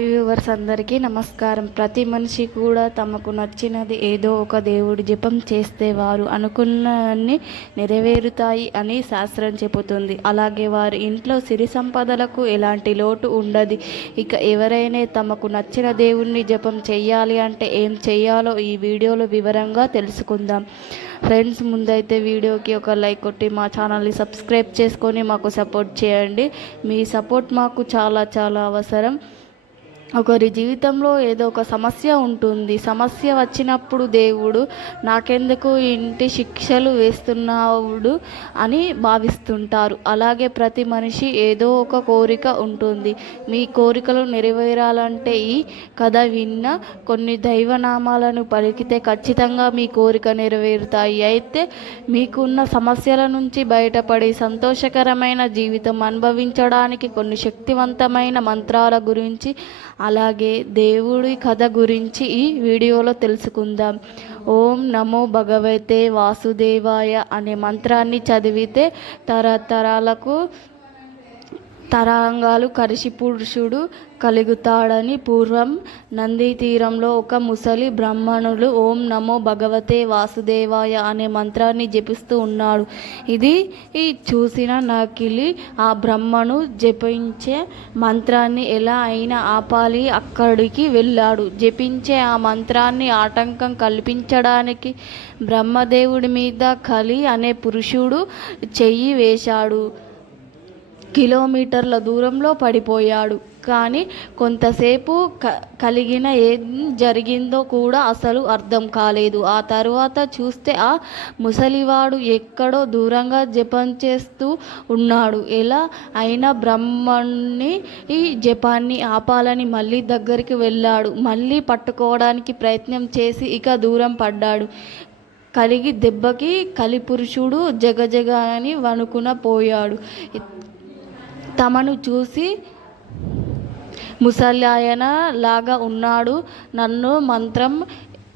Viewers అందరికీ నమస్కారం. ప్రతి మనిషి కూడా తమకు నచ్చినది ఏదో ఒక దేవుడి జపం చేస్తే వారు అనుకున్నవన్నీ నెరవేరుతాయి అని శాస్త్రం చెబుతుంది. అలాగే వారి ఇంట్లో సిరి సంపదలకు ఎలాంటి లోటు ఉండదు. ఇక ఎవరైనా తమకు నచ్చిన దేవుణ్ణి జపం చేయాలి అంటే ఏం చేయాలో ఈ వీడియోలో వివరంగా తెలుసుకుందాం. ఫ్రెండ్స్ ముందైతే వీడియోకి ఒక లైక్ కొట్టి మా ఛానల్ని సబ్స్క్రైబ్ చేసుకొని మాకు సపోర్ట్ చేయండి. మీ సపోర్ట్ మాకు చాలా చాలా అవసరం. ఒకరి జీవితంలో ఏదో ఒక సమస్య ఉంటుంది. సమస్య వచ్చినప్పుడు దేవుడు నాకెందుకు ఇంటి శిక్షలు వేస్తున్నావుడు? అని భావిస్తుంటారు. అలాగే ప్రతి మనిషి ఏదో ఒక కోరిక ఉంటుంది. మీ కోరికలు నెరవేరాలంటే ఈ కథ విన్న కొన్ని దైవనామాలను పలికితే ఖచ్చితంగా మీ కోరిక నెరవేరుతాయి. అయితే మీకున్న సమస్యల నుంచి బయటపడి సంతోషకరమైన జీవితం అనుభవించడానికి కొన్ని శక్తివంతమైన మంత్రాల గురించి అలాగే దేవుడి కథ గురించి ఈ వీడియోలో తెలుసుకుందాం. ఓం నమో భగవతే వాసుదేవాయ అనే మంత్రాన్ని చదివితే తరతరాలకు తరంగాలు కరిసి పురుషుడు కలుగుతాడని పూర్వం నంది తీరంలో ఒక ముసలి బ్రాహ్మణుడు ఓం నమో భగవతే వాసుదేవాయ అనే మంత్రాన్ని జపిస్తూ ఉన్నాడు. ఇది ఈ చూసిన నకిలి ఆ బ్రహ్మను జపించే మంత్రాన్ని ఎలా అయినా ఆపాలి అక్కడికి వెళ్ళాడు. జపించే ఆ మంత్రాన్ని ఆటంకం కల్పించడానికి బ్రహ్మదేవుడి మీద కలి అనే పురుషుడు చెయ్యి వేశాడు. కిలోమీటర్ల దూరంలో పడిపోయాడు. కానీ కొంతసేపు క కలిగిన ఏం జరిగిందో కూడా అసలు అర్థం కాలేదు. ఆ తర్వాత చూస్తే ఆ ముసలివాడు ఎక్కడో దూరంగా జపం చేస్తూ ఉన్నాడు. ఎలా అయినా బ్రహ్మణ్ణి ఈ జపాన్ని ఆపాలని మళ్ళీ దగ్గరికి వెళ్ళాడు. మళ్ళీ పట్టుకోవడానికి ప్రయత్నం చేసి ఇక దూరం పడ్డాడు. కలిగి దెబ్బకి కలిపురుషుడు జగజగ అని వణుకున పోయాడు. తమను చూసి ముసలాయన లాగా ఉన్నాడు. నన్ను మంత్రం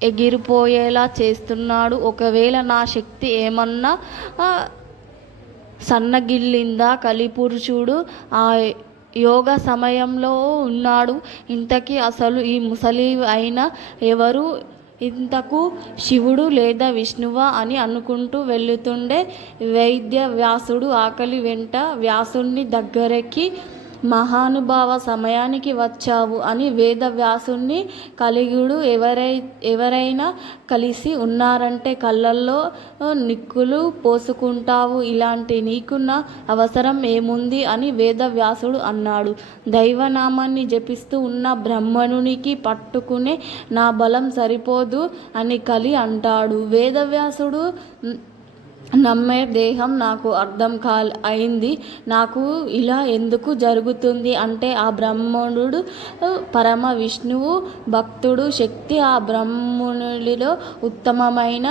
ఎగిరిపోయేలా చేస్తున్నాడు. ఒకవేళ నా శక్తి ఏమన్నా సన్నగిల్లిందా కలిపురుషుడు. ఆ యోగ సమయంలో ఉన్నాడు. ఇంతకీ అసలు ఈ ముసలి అయిన ఎవరు ఇంతకు శివుడు లేదా విష్ణువా అని అనుకుంటూ వెళుతుండే వైద్య వ్యాసుడు ఆకలి వెంట వ్యాసుణ్ణి దగ్గరకి మహానుభావ సమయానికి వచ్చావు అని వేదవ్యాసుణ్ణి కలిగుడు ఎవరై ఎవరైనా కలిసి ఉన్నారంటే కళ్ళల్లో నిక్కులు పోసుకుంటావు. ఇలాంటి నీకున్న అవసరం ఏముంది అని వేదవ్యాసుడు అన్నాడు. దైవనామాన్ని జపిస్తూ ఉన్న బ్రహ్మణునికి పట్టుకునే నా బలం సరిపోదు అని కలి అంటాడు. వేదవ్యాసుడు నమ్మే దేహం నాకు అర్థం కా అయింది. నాకు ఇలా ఎందుకు జరుగుతుంది అంటే ఆ బ్రహ్మణుడు పరమ విష్ణువు భక్తుడు శక్తి ఆ బ్రహ్మణుడిలో ఉత్తమమైన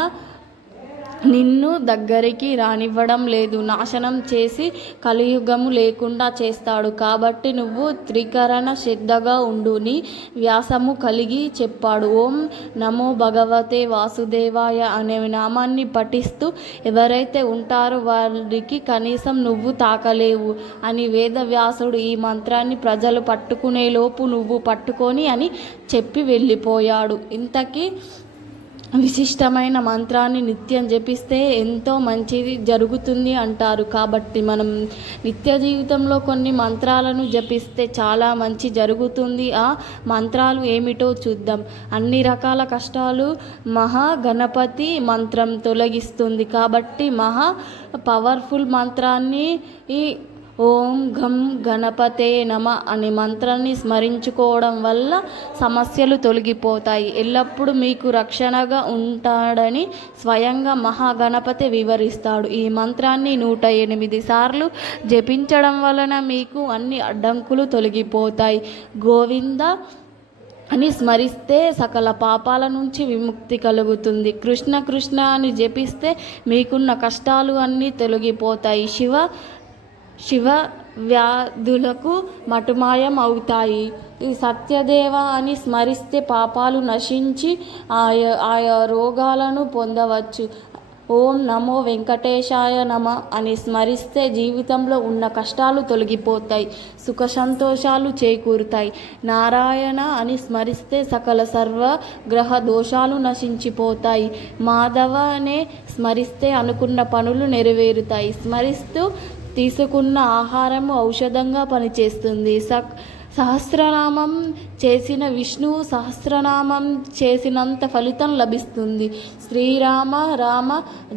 నిన్ను దగ్గరికి రానివ్వడం లేదు. నాశనం చేసి కలియుగము లేకుండా చేస్తాడు. కాబట్టి నువ్వు త్రికరణ శ్రద్ధగా ఉండు. నీ వ్యాసము కలిగి చెప్పాడు. ఓం నమో భగవతే వాసుదేవాయ అనే నామాన్ని పఠిస్తూ ఎవరైతే ఉంటారో వారికి కనీసం నువ్వు తాకలేవు అని వేదవ్యాసుడు ఈ మంత్రాన్ని ప్రజలు పట్టుకునే లోపు నువ్వు పట్టుకొని అని చెప్పి వెళ్ళిపోయాడు. ఇంతకీ విశిష్టమైన మంత్రాన్ని నిత్యం జపిస్తే ఎంతో మంచిది జరుగుతుంది అంటారు. కాబట్టి మనం నిత్య జీవితంలో కొన్ని మంత్రాలను జపిస్తే చాలా మంచి జరుగుతుంది. ఆ మంత్రాలు ఏమిటో చూద్దాం. అన్ని రకాల కష్టాలు మహా గణపతి మంత్రం తొలగిస్తుంది. కాబట్టి మహా పవర్ఫుల్ మంత్రాన్ని ఈ ఓం ఘం గణపతే నమ అనే మంత్రాన్ని స్మరించుకోవడం వల్ల సమస్యలు తొలగిపోతాయి. ఎల్లప్పుడూ మీకు రక్షణగా ఉంటాడని స్వయంగా మహాగణపతి వివరిస్తాడు. ఈ మంత్రాన్ని నూట ఎనిమిది సార్లు జపించడం వలన మీకు అన్ని అడ్డంకులు తొలగిపోతాయి. గోవింద అని స్మరిస్తే సకల పాపాల నుంచి విముక్తి కలుగుతుంది. కృష్ణ కృష్ణ అని జపిస్తే మీకున్న కష్టాలు అన్నీ తొలగిపోతాయి. శివ శివ వ్యాధులకు మటుమాయం అవుతాయి ఈ సత్యదేవ అని స్మరిస్తే పాపాలు నశించి ఆయా ఆయా రోగాలను పొందవచ్చు. ఓం నమో వెంకటేశాయ నమ అని స్మరిస్తే జీవితంలో ఉన్న కష్టాలు తొలగిపోతాయి. సుఖ సంతోషాలు చేకూరుతాయి. నారాయణ అని స్మరిస్తే సకల సర్వ గ్రహ దోషాలు నశించిపోతాయి. మాధవ అనే స్మరిస్తే అనుకున్న పనులు నెరవేరుతాయి. స్మరిస్తూ తీసుకున్న ఆహారము ఔషధంగా పనిచేస్తుంది. సక్ సహస్రనామం చేసిన విష్ణువు సహస్రనామం చేసినంత ఫలితం లభిస్తుంది. శ్రీరామ రామ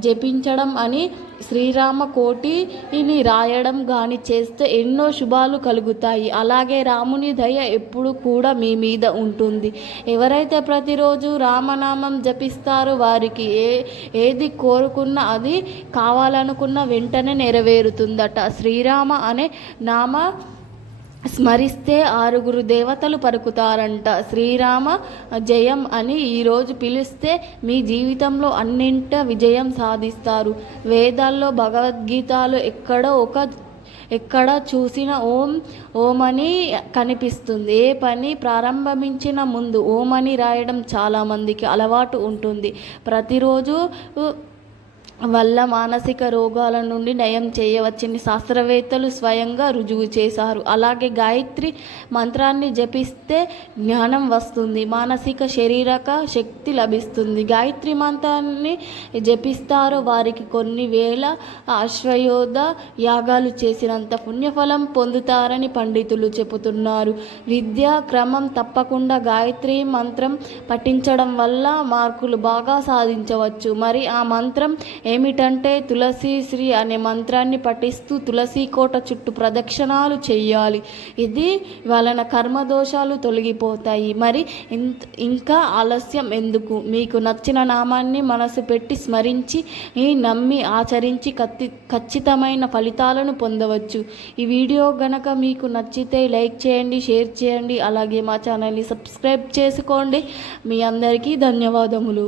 జపించడం అని శ్రీరామ కోటిని రాయడం కానీ చేస్తే ఎన్నో శుభాలు కలుగుతాయి. అలాగే రాముని దయ ఎప్పుడు కూడా మీ మీద ఉంటుంది. ఎవరైతే ప్రతిరోజు రామనామం జపిస్తారో వారికి ఏ ఏది కోరుకున్నా అది కావాలనుకున్న వెంటనే నెరవేరుతుందట. శ్రీరామ అనే నామ స్మరిస్తే ఆరుగురు దేవతలు పలుకుతారంట శ్రీరామ జయం అని ఈరోజు పిలిస్తే మీ జీవితంలో అన్నింట విజయం సాధిస్తారు. వేదాల్లో భగవద్గీతలో ఎక్కడో ఒక ఎక్కడ చూసిన ఓం ఓమని కనిపిస్తుంది. ఏ పని ప్రారంభించిన ముందు ఓమని రాయడం చాలామందికి అలవాటు ఉంటుంది. ప్రతిరోజు వల్ల మానసిక రోగాల నుండి నయం చేయవచ్చని శాస్త్రవేత్తలు స్వయంగా రుజువు చేశారు. అలాగే గాయత్రి మంత్రాన్ని జపిస్తే జ్ఞానం వస్తుంది మానసిక శారీరక శక్తి లభిస్తుంది. గాయత్రి మంత్రాన్ని జపిస్తారో వారికి కొన్ని వేల అశ్వయోధ యాగాలు చేసినంత పుణ్యఫలం పొందుతారని పండితులు చెబుతున్నారు. విద్యా క్రమం తప్పకుండా గాయత్రి మంత్రం పఠించడం వల్ల మార్కులు బాగా సాధించవచ్చు. మరి ఆ మంత్రం ఏమిటంటే తులసి శ్రీ అనే మంత్రాన్ని పఠిస్తూ తులసి కోట చుట్టూ ప్రదక్షిణాలు చేయాలి ఇది వలన కర్మదోషాలు తొలగిపోతాయి. మరి ఇంత ఇంకా ఆలస్యం ఎందుకు? మీకు నచ్చిన నామాన్ని మనసు పెట్టి స్మరించి నమ్మి ఆచరించి కత్తి ఖచ్చితమైన ఫలితాలను పొందవచ్చు. ఈ వీడియో గనక మీకు నచ్చితే లైక్ చేయండి షేర్ చేయండి అలాగే మా ఛానల్ని సబ్స్క్రైబ్ చేసుకోండి. మీ అందరికీ ధన్యవాదములు.